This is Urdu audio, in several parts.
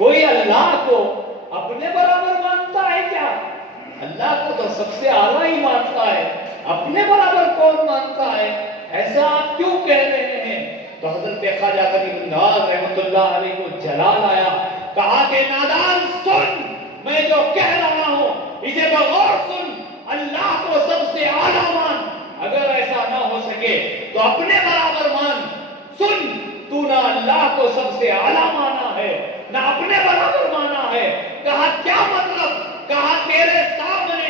کوئی اللہ کو اپنے برابر مانتا ہے کیا؟ اللہ کو تو سب سے اعلیٰ ہی مانتا ہے، اپنے برابر کون مانتا ہے؟ ایسا آپ کیوں کہہ رہے ہیں؟ تو حضرت خواجہ غریب نواز رحمۃ اللہ علیہ کو جلال آیا، کہا کہ نادان سن، میں جو کہہ رہا ہوں اسے بغور سن، اللہ کو سب سے اعلیٰ مان، اگر ایسا نہ ہو سکے تو اپنے برابر مان۔ سن، تو نہ اللہ کو سب سے اعلیٰ مانا ہے نہ اپنے برابر مانا ہے۔ کہا کیا مطلب؟ کہا تیرے سامنے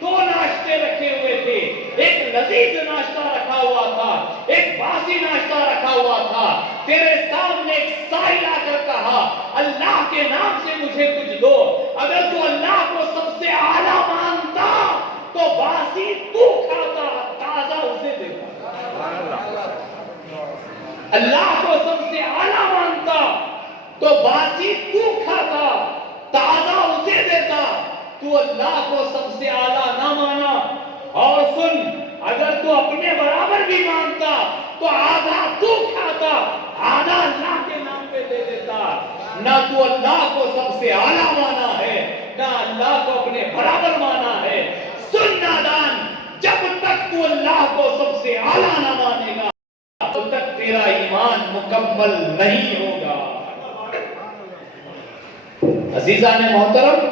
دو ناشتے رکھے ہوئے تھے، ایک لذیذ ناشتہ رکھا ہوا تھا، ایک باسی ناشتہ رکھا ہوا تھا، تیرے سامنے ایک سائل آ کر کہا اللہ کے نام سے مجھے کچھ دو، اگر تو اللہ کو سب سے اعلیٰ مانتا تو باسی تو کھاتا، تازہ اسے دیتا۔ اللہ کو سب سے اعلیٰ مانتا تو باسی تو کھاتا، تازہ اسے دیتا۔ تو اللہ کو سب سے اعلیٰ نہ مانا، اور سن، اگر تو اپنے برابر بھی مانتا تو آدھا تو کھاتا، آدھا اللہ کے نام پہ دے دیتا۔ نہ تو اللہ کو سب سے اعلیٰ مانا ہے نہ اللہ کو اپنے برابر مانا ہے۔ سن نادان، جب تک تو اللہ کو سب سے اعلیٰ نہ مانے گا تب تک تیرا ایمان مکمل نہیں ہوگا۔ عزیزان محترم،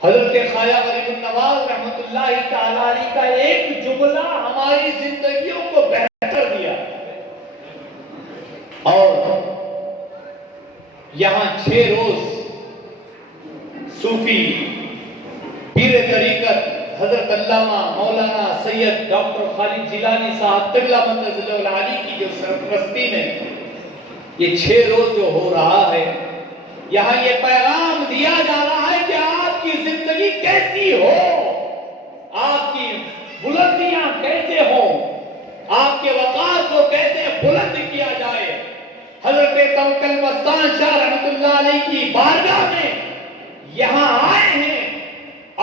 حضرت خواجہ غریب نواز رحمۃ اللہ تعالی علیہ کا ایک جملہ ہماری زندگیوں کو بہتر دیا، اور یہاں 6 روز صوفی پیر طریقت حضرت علامہ مولانا سید ڈاکٹر خالد جیلانی صاحب قبلہ منزلہ العالی کی جو سرپرستی میں یہ 6 روز جو ہو رہا ہے، یہاں یہ پیغام دیا جا رہا ہے کہ آپ کی زندگی کیسی ہو، آپ کی بلندیاں کیسے ہوں، آپ کے وقار کو کیسے بلند کیا جائے۔ حضرت توکل مستان شاہ رحمۃ اللہ علیہ کی بارگاہ میں یہاں آئے ہیں،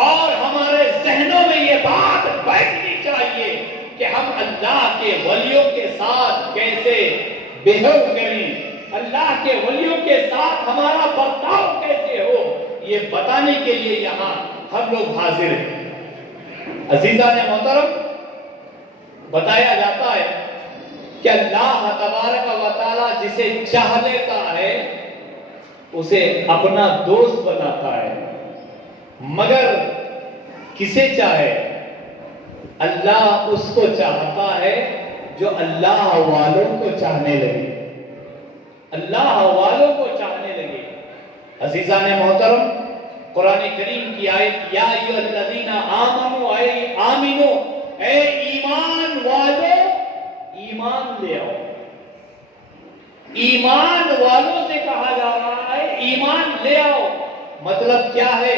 اور ہمارے ذہنوں میں یہ بات بیٹھنی چاہیے کہ ہم اللہ کے ولیوں کے ساتھ کیسے بہیو کریں، اللہ کے ولیوں کے ساتھ ہمارا برتاؤ کیسے ہو، یہ بتانے کے لیے یہاں ہم لوگ حاضر ہیں۔ عزیزان محترم، بتایا جاتا ہے کہ اللہ تبارک و تعالی جسے چاہ لیتا ہے اسے اپنا دوست بناتا ہے، مگر کسے چاہے؟ اللہ اس کو چاہتا ہے جو اللہ والوں کو چاہنے لگے، اللہ والوں کو چاہنے لگے۔ عزیزان محترم، قرآن کریم کی آیت یا ایھا الذین آمنوا، آمنو، اے ایمان والو ایمان لے آؤ۔ ایمان والوں سے کہا جا رہا ہے ایمان لے آؤ، مطلب کیا ہے؟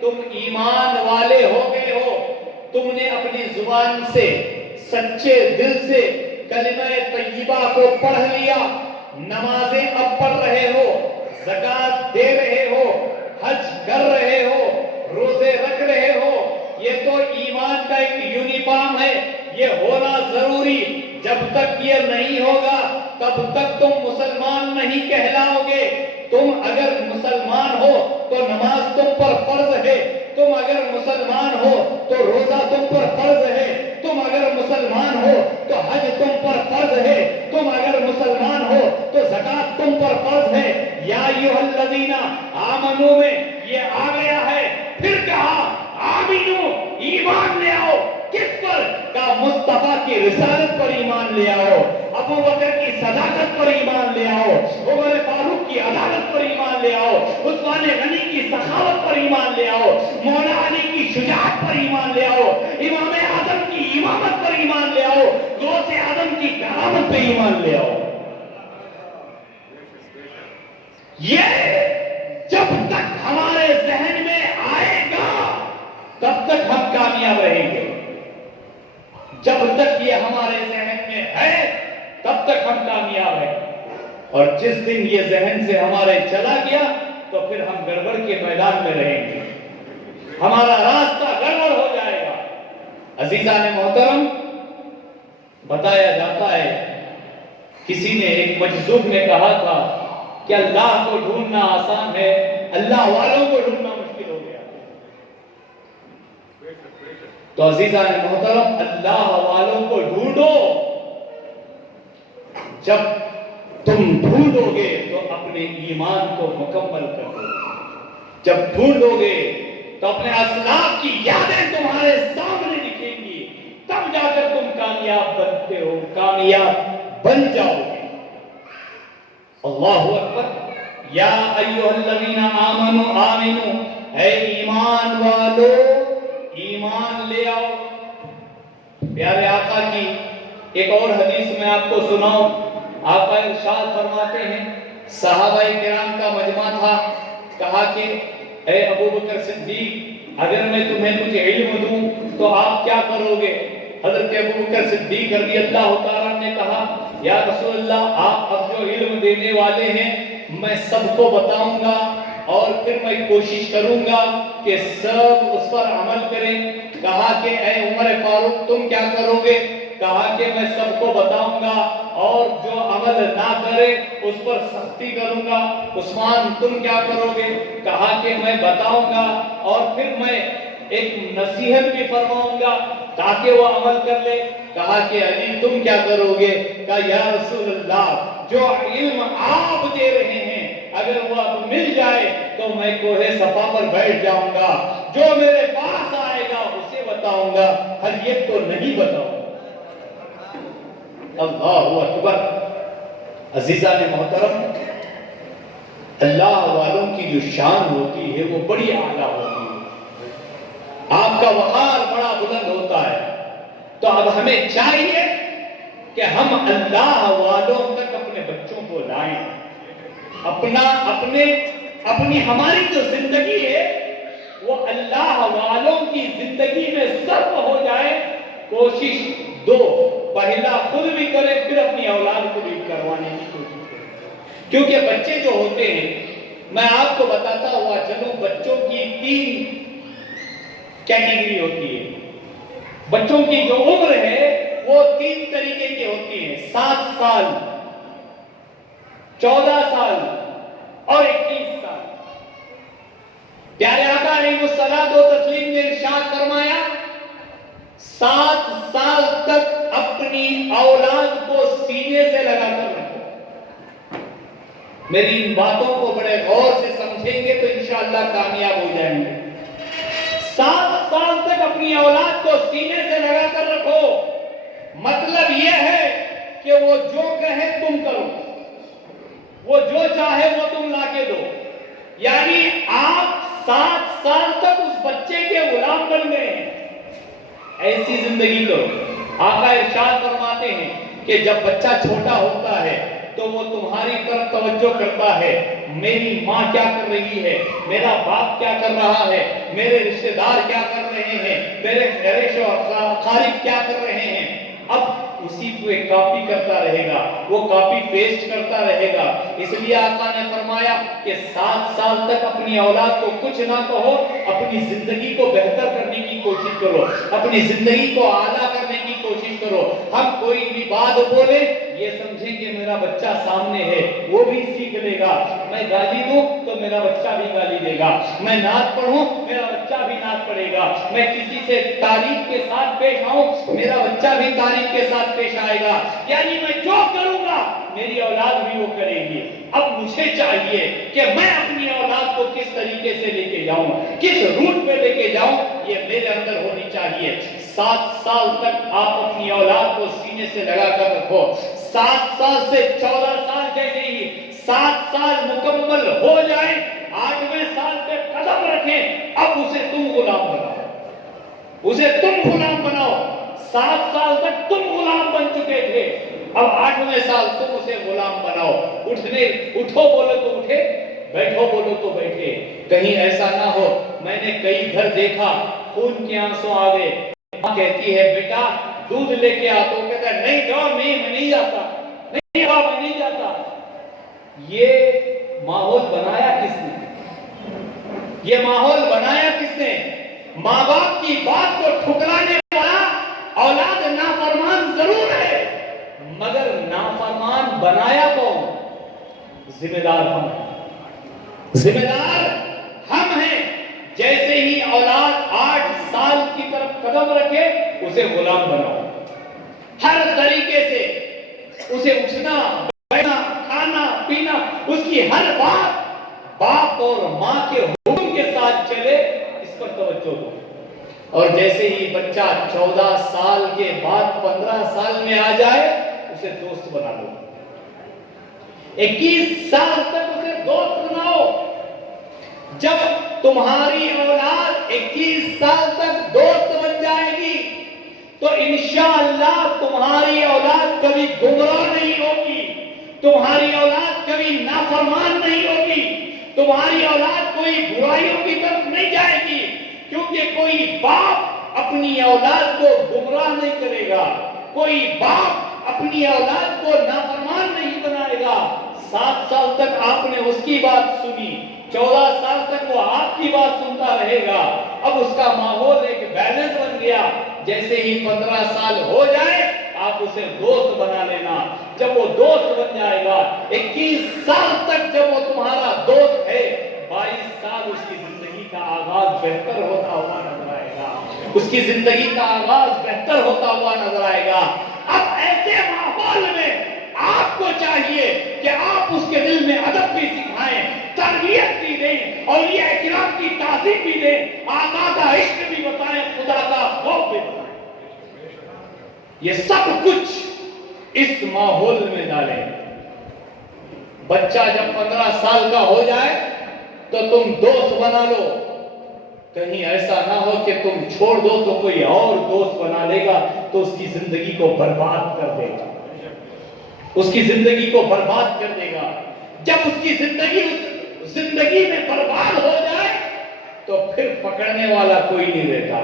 تم ایمان والے ہو گئے ہو، تم نے اپنی زبان سے سچے دل سے کلمہ طیبہ کو پڑھ لیا، نمازیں اب پڑھ رہے ہو، زکوٰۃ دے رہے ہو، حج کر رہے ہو، روزے رکھ رہے ہو، یہ تو ایمان کا ایک یونیفارم ہے، یہ ہونا ضروری۔ جب تک یہ نہیں ہوگا تب تک تم مسلمان نہیں کہلاؤ گے۔ تم اگر مسلمان ہو تو نماز تم پر فرض ہے، تم اگر مسلمان ہو تو روزہ تم پر فرض ہے، تم اگر مسلمان ہو تو حج تم پر فرض ہے، تم اگر مسلمان ہو تو زکوٰۃ تم پر فرض ہے۔ یا ایھا الذین آمنو میں یہ آ گیا ہے، پھر کہا آمنو، ایمان لے آؤ۔ کس پر؟ کہا مصطفیٰ کی رسالت پر ایمان لے آؤ، ابو بکر کی صداقت پر ایمان لے آؤ، عمر فاروق کی عدالت پر ایمان لے آؤ، عثمان غنی کی سخاوت پر ایمان لے آؤ، مولا علی کی شجاعت پر ایمان لے آؤ، امام اعظم کی امامت پر ایمان لے آؤ، غوث اعظم کی کرامت پر ایمان لے آؤ۔ یہ جب تک ہمارے ذہن میں آئے گا تب تک ہم کامیاب رہیں گے، جب تک یہ ہمارے ذہن میں ہے تب تک ہم کامیاب ہیں، اور جس دن یہ ذہن سے ہمارے چلا گیا تو پھر ہم گڑبڑ کے میدان میں رہیں گے، ہمارا راستہ گڑبڑ ہو جائے گا۔ عزیزان محترم، بتایا جاتا ہے کسی نے، ایک مجذوب نے کہا تھا کہ اللہ کو ڈھونڈنا آسان ہے، اللہ والوں کو ڈھونڈنا مشکل ہو گیا۔ تو عزیزان محترم، اللہ والوں کو ڈھونڈو۔ جب تم ڈھونڈو گے تو اپنے ایمان کو مکمل کر دو گے۔ جب ڈھونڈو گے تو اپنے اسلاف کی یادیں تمہارے سامنے دکھیں گی، تب جا کر تم کامیاب بنتے ہو، کامیاب بن جاؤ گے۔ اللہ اکبر۔ یا ایھا الذین آمنوا آمنو، اے ایمان والو ایمان لے آؤ۔ پیارے آقا کی ایک اور حدیث میں آپ کو سناؤں۔ آقا ارشاد فرماتے ہیں، صحابہ کرام کا مجمع تھا، کہا کہ اے ابو بکر صدیق، اگر میں تمہیں کچھ علم دوں تو آپ کیا کرو گے؟ حضرت ابو بکر صدیق رضی اللہ تعالیٰ نے کہا، یا رسول اللہ، آپ اب جو علم دینے والے ہیں میں سب کو بتاؤں گا، اور پھر میں کوشش کروں گا کہ سب اس پر عمل کریں۔ کہا کہ اے عمر فاروق تم کیا کرو گے؟ کہا کہ میں سب کو بتاؤں گا اور جو عمل نہ کرے اس پر سختی کروں گا۔ عثمان تم کیا کرو گے؟ کہا کہ میں بتاؤں گا اور پھر میں ایک نصیحت بھی فرماؤں گا تاکہ وہ عمل کر لے۔ کہا کہ علی تم کیا کرو گے؟ کہا یا رسول اللہ، جو علم آپ دے رہے ہیں اگر وہ اب مل جائے تو میں کوہ صفا پر بیٹھ جاؤں گا، جو میرے پاس آئے گا اسے بتاؤں گا، ہر ایک کو نہیں بتاؤں گا۔ اللہ اکبر۔ عزیزان محترم، اللہ والوں کی جو شان ہوتی ہے وہ بڑی اعلیٰ ہوتی ہے، آپ کا وقار بڑا بلند ہوتا ہے۔ تو اب ہمیں چاہیے کہ ہم اللہ والوں تک اپنے بچوں کو لائیں، اپنی ہماری جو زندگی ہے وہ اللہ والوں کی زندگی میں صرف ہو جائے۔ کوشش دو، پہلا خود بھی کرے پھر اپنی اولاد کو بھی کروانے کی کوشش کرے، کیونکہ بچے جو ہوتے ہیں، میں آپ کو بتاتا ہوا چلوں، بچوں کی 3 کیٹیگری ہوتی ہے۔ بچوں کی جو عمر ہے وہ 3 طریقے کی ہوتی ہے، 7 سال، 14 سال اور 21 سال۔ پیارے آقا علیہ الصلوۃ والتسلیم نے ارشاد فرمایا، 7 سال تک اپنی اولاد کو سینے سے لگا کر رکھو۔ میری ان باتوں کو بڑے غور سے سمجھیں گے تو انشاءاللہ کامیاب ہو جائیں گے۔ 7 سال تک اپنی اولاد کو سینے سے لگا کر رکھو، مطلب یہ ہے کہ وہ جو کہے تم کرو، وہ جو چاہے وہ تم لا کے دو۔ یعنی آپ 7 سال تک اس بچے کے غلام بن گئے ہیں۔ ایسی زندگی کرو۔ آقا ارشاد فرماتے ہیں کہ جب بچہ چھوٹا ہوتا ہے تو وہ تمہاری طرف توجہ کرتا ہے، میری ماں کیا کر رہی ہے، میرا باپ کیا کر رہا ہے، میرے رشتہ دار کیا کر رہے ہیں، میرے خیریش و خارج کیا کر رہے ہیں۔ اب اسی کو ایک کاپی کرتا رہے گا، وہ کاپی پیسٹ کرتا رہے گا۔ اس لیے آقا نے فرمایا کہ 7 سال تک اپنی اولاد کو کچھ نہ کہو، اپنی زندگی کو بہتر کرنے کی کوشش کرو، اپنی زندگی کو اعلیٰ کرنے کی کوشش کرو۔ ہم کوئی بھی بات بولے یہ سمجھیں کہ میرا بچہ سامنے ہے، وہ بھی سیکھ لے گا۔ میں گالی دوں تو میرا بچہ بھی گالی دے گا، میں نعت پڑھوں میرا بچہ بھی نعت پڑھے گا، میں کسی سے تعریف کے ساتھ پیش آؤں میرا بچہ بھی تعریف کے ساتھ پیش آئے گا۔ یعنی میں جو کروں گا میری اولاد بھی وہ کرے گی۔ اب مجھے چاہیے کہ میں اپنی اولاد کو کس طریقے سے لے کے جاؤں، کس روٹ پہ لے کے جاؤں، یہ میرے اندر ہونی چاہیے۔ 7 سال تک آپ اپنی اولاد کو سینے سے لگا کر رکھو۔ 7 سال سے 14 سال جیسے ہی 7 سال مکمل ہو جائیں، 8ویں سال پہ قدم رکھیں، اب اسے تم غلام بناؤ، اسے تم غلام بناؤ۔ 7 سال تک تم غلام بن چکے تھے، اب 8ویں سال تم اسے غلام بناؤ۔ اٹھو بولو تو اٹھے، بیٹھو بولو تو بیٹھے۔ کہیں ایسا نہ ہو، میں نے کئی گھر دیکھا خون کے آنسو آ گئے، ماں کہتی ہے بیٹا دودھ لے کے آ، تو کہتا ہے نہیں جاؤ، میں نہیں جاتا، نہیں جاؤ میں نہیں جاتا۔ یہ ماحول بنایا کس نے؟ یہ ماحول بنایا کس نے؟ ماں باپ کی بات کو ٹھکرانے والا اولاد نافرمان ضرور ہے، مگر نافرمان بنایا کون؟ ذمہ دار ہم ہیں، ذمہ دار ہم ہیں۔ جیسے ہی اولاد 8 سال کی طرف قدم رکھے اسے غلام بناؤ، ہر طریقے سے اسے اٹھنا بیٹھنا کھانا پینا اس کی ہر بات باپ اور ماں کے حکم کے ساتھ چلے، اس پر توجہ دو۔ اور جیسے ہی بچہ 14 سال کے بعد 15 سال میں آ جائے اسے دوست بنا دو، 21 سال تک اسے دوست بناؤ۔ جب تمہاری اولاد 21 سال تک دوست بن جائے گی تو انشاءاللہ تمہاری اولاد کبھی گمراہ نہیں ہوگی، تمہاری اولاد کبھی نافرمان نہیں ہوگی، تمہاری اولاد کوئی برائیوں کی طرف نہیں جائے گی، کیونکہ کوئی باپ اپنی اولاد کو گمراہ نہیں کرے گا، کوئی باپ اپنی اولاد کو نافرمان نہیں بنائے گا۔ 7 سال تک آپ نے اس کی بات سنی، 14 سال تک وہ آپ کی بات سنتا رہے گا، اب اس کا ماحول ایک بیلنس بن گیا۔ جیسے ہی 15 سال ہو جائے آپ اسے دوست بنا لینا، جب وہ دوست بن جائے گا 21 سال تک جب وہ تمہارا دوست ہے، 22 سال اس کی زندگی کا آغاز بہتر ہوتا ہوا نظر آئے گا، اس کی زندگی کا آغاز بہتر ہوتا ہوا نظر آئے گا۔ اب ایسے ماحول میں آپ کو چاہیے کہ آپ اس کے دل میں ادب بھی سکھائیں، تربیت بھی دیں، اولیاء کرام کی تعظیم بھی دیں، آقا کا عشق بھی بتائیں، خدا کا خوف بھی بتائیں۔ یہ سب کچھ اس ماحول میں ڈالیں۔ بچہ جب 15 سال کا ہو جائے تو تم دوست بنا لو، کہیں ایسا نہ ہو کہ تم چھوڑ دو تو کوئی اور دوست بنا لے گا تو اس کی زندگی کو برباد کر دے گا، اس کی زندگی کو برباد کر دے گا۔ جب اس کی زندگی میں برباد ہو جائے تو پھر پکڑنے والا کوئی نہیں رہتا۔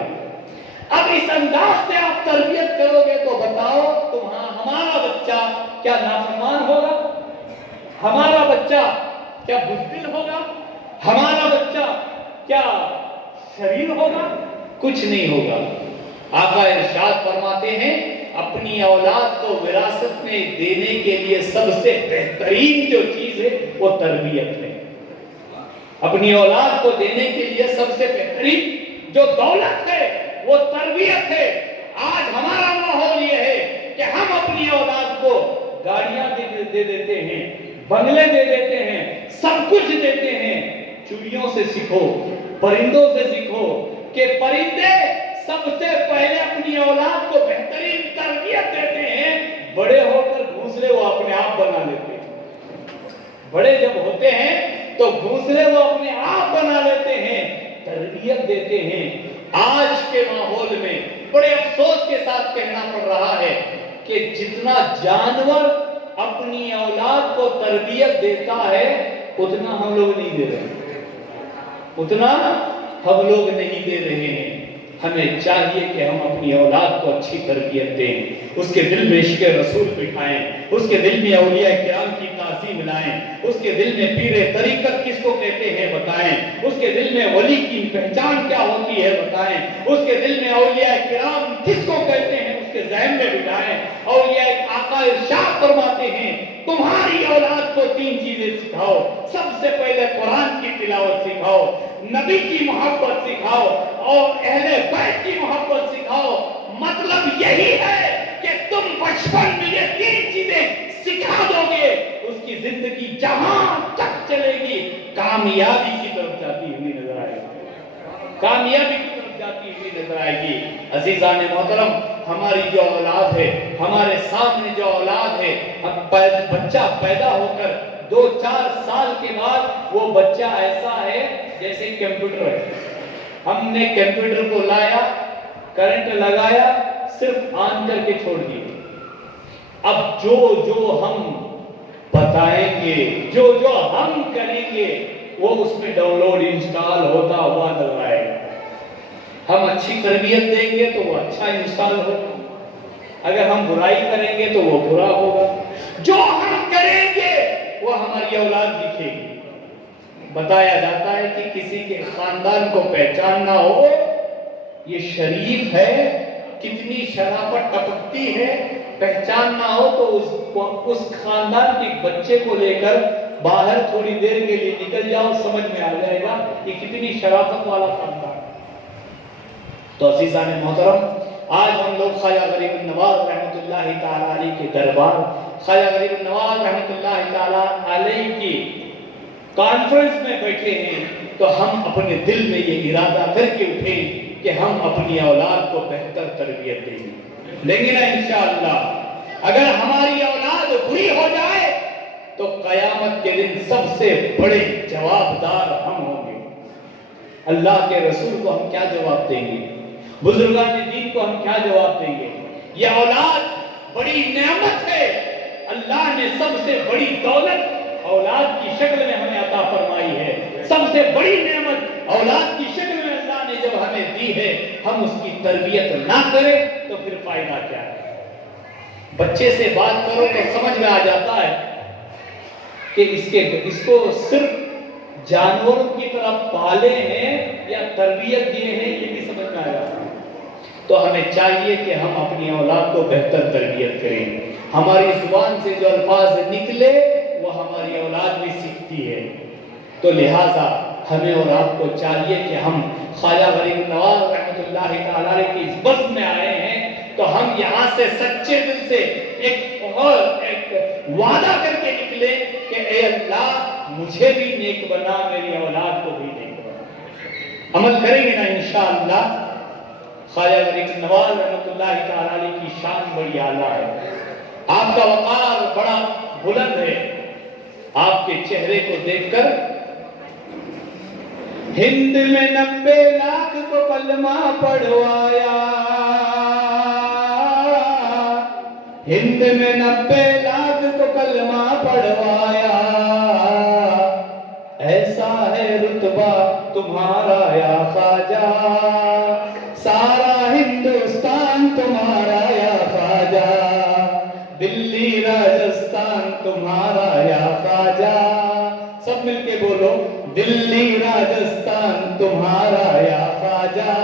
اب اس انداز سے آپ تربیت کرو گے تو بتاؤ ہمارا بچہ کیا نافرمان ہوگا؟ ہمارا بچہ کیا بزدل ہوگا؟ ہمارا بچہ کیا شریر ہوگا؟ کچھ نہیں ہوگا۔ آقا ارشاد فرماتے ہیں اپنی اولاد کو وراثت میں دینے کے لیے سب سے بہترین جو چیز ہے وہ تربیت ہے۔ اپنی اولاد کو دینے کے لیے سب سے بہترین جو دولت ہے وہ تربیت ہے۔ آج ہمارا ماحول یہ ہے کہ ہم اپنی اولاد کو گاڑیاں دے دیتے ہیں، بنگلے دے دیتے ہیں، سب کچھ دیتے ہیں۔ چڑیوں سے سیکھو، پرندوں سے سیکھو کہ پرندے سب سے پہلے اپنی اولاد کو بہترین تربیت دیتے ہیں، بڑے ہو کر گھونسلے وہ اپنے آپ بنا لیتے ہیں۔ بڑے جب ہوتے ہیں تو گھونسلے وہ اپنے آپ بنا لیتے ہیں، تربیت دیتے ہیں۔ آج کے ماحول میں بڑے افسوس کے ساتھ کہنا پڑ رہا ہے کہ جتنا جانور اپنی اولاد کو تربیت دیتا ہے اتنا ہم لوگ نہیں دے رہے، اتنا ہم لوگ نہیں دے رہے ہیں۔ ہمیں چاہیے کہ ہم اپنی اولاد کو اچھی تربیت دیں، اس کے دل میں عشق رسول بٹھائیں، اس کے دل میں اولیاء کرام کی تعظیم لائیں، اس کے دل میں پیر طریقت کس کو کہتے ہیں بتائیں، اس کے دل میں ولی کی پہچان کیا ہوتی ہے بتائیں، اس کے دل میں اولیاء کرام کس کو کہتے ہیں اس کے ذہن میں بٹھائیں۔ اولیاء آقا ارشاد فرماتے ہیں تمہاری اولاد کو 3 چیزیں سکھاؤ، سب سے پہلے قرآن کی تلاوت سکھاؤ، نبی کی محبت سکھاؤ اور اہل بیت کی محبت سکھاؤ۔ مطلب یہی ہے کہ تم بچپن میں یہ 3 چیزیں سکھا دو گے، اس کی زندگی جہاں تک چلے گی کامیابی کی طرف جاتی ہوئی نظر آئے گی، کامیابی کی طرف جاتی ہوئی نظر آئے گی۔ عزیزان محترم، ہماری جو اولاد ہے، ہمارے سامنے جو اولاد ہے، بچہ پیدا ہو کر 2-4 سال کے بعد وہ بچہ ایسا ہے جیسے کمپیوٹر ہے۔ ہم نے کمپیوٹر کو لایا، کرنٹ لگایا، صرف آن کر کے چھوڑ دیا۔ اب جو ہم بتائیں گے، جو ہم کریں گے وہ اس میں ڈاؤن لوڈ انسٹال ہوتا ہوا نظر آئے گا۔ ہم اچھی تربیت دیں گے تو وہ اچھا انسٹال ہوگا، اگر ہم برائی کریں گے تو وہ برا ہوگا۔ جو ہم کریں گے وہ ہماری اولاد دکھے گی۔ بتایا جاتا ہے کہ کسی کے خاندان کو پہچاننا ہو یہ شریف ہے، کتنی شرافت ٹپکتی ہے، پہچاننا ہو تو اس خاندان کے بچے کو لے کر باہر تھوڑی دیر کے لیے نکل جاؤ، سمجھ میں آ جائے گا یہ کتنی شرافت والا خاندان۔ تو عزیزان محترم، آج ہم لوگ خواجہ غریب النواز رحمۃ اللہ تعالیٰ علیہ کے دربار، خواجہ غریب النواز رحمۃ اللہ تعالیٰ علیہ کی کانفرنس میں بیٹھے ہیں، تو ہم اپنے دل میں یہ ارادہ کر کے اٹھیں کہ ہم اپنی اولاد کو بہتر تربیت دیں گے، لیکن انشاءاللہ اگر ہماری اولاد بری ہو جائے تو قیامت کے دن سب سے بڑے جوابدار ہم ہوں گے۔ اللہ کے رسول کو ہم کیا جواب دیں گے؟ بزرگان دین کو ہم کیا جواب دیں گے؟ یہ اولاد بڑی نعمت ہے، اللہ نے سب سے بڑی دولت اولاد کی شکل میں ہمیں عطا فرمائی ہے، سب سے بڑی نعمت اولاد کی شکل میں اللہ نے جب ہمیں دی ہے، ہم اس کی تربیت نہ کریں تو پھر فائدہ کیا ہے؟ بچے سے بات کرو تو سمجھ میں آ جاتا ہے کہ اس کو صرف جانوروں کی طرح پالے ہیں یا تربیت دیے ہیں، یہ بھی سمجھ میں آ جاتا ہے۔ تو ہمیں چاہیے کہ ہم اپنی اولاد کو بہتر تربیت کریں، ہماری زبان سے جو الفاظ نکلے وہ ہماری اولاد بھی سیکھتی ہے۔ تو لہٰذا ہمیں اور آپ کو چاہیے کہ ہم خواجہ غریب النواز رحمۃ اللہ تعالیٰ علیہ کی اس بست میں آئے ہیں تو ہم یہاں سے سچے دل سے ایک وعدہ کر کے نکلے کہ اے اللہ مجھے بھی نیک بنا، میری اولاد کو بھی نیک بنا۔ عمل کریں گے نا انشاءاللہ۔ خواجہ غریب النواز رحمۃ اللہ تعالیٰ علیہ کی شان بڑی اعلیٰ ہے، آپ کا وقار بڑا بلند ہے۔ آپ کے چہرے کو دیکھ کر ہند میں 90 لاکھ کو کلمہ پڑھوایا، ہند میں 90 لاکھ کو کلمہ پڑھوایا، ایسا ہے رتبہ تمہارا یا خواجہ، سارا ہندوستان تمہارا یا خواجہ، دلی راجستھان تمہارا یا خواجہ، سب مل کے بولو، دلی راجستھان تمہارا یا خواجہ،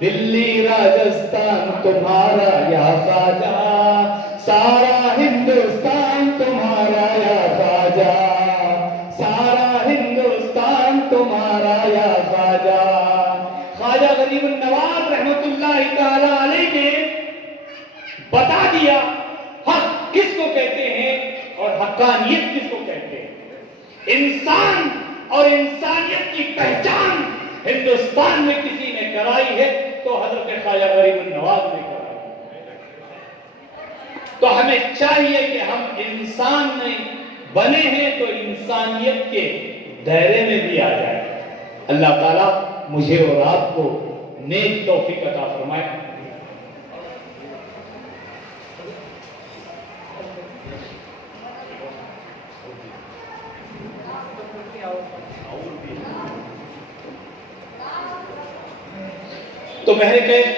دلی راجستھان تمہارا یا خواجہ، سارا ہندوستان تمہارا یا خواجہ، سارا ہندوستان تمہارا یا خواجہ۔ خواجہ غریب النواز رحمۃ اللہ تعالی علیہ نے بتا دیا حق کس کو کہتے ہیں اور حقانیت کس کو کہتے ہیں۔ انسان اور انسانیت کی پہچان ہندوستان میں کسی نے کرائی ہے تو حضرت خواجہ غریب النواز نے کرائی۔ تو ہمیں چاہیے کہ ہم انسان نہیں بنے ہیں تو انسانیت کے دائرے میں بھی آ جائیں۔ اللہ تعالیٰ مجھے اور آپ کو نیک توفیق عطا فرمائے۔ تو مہر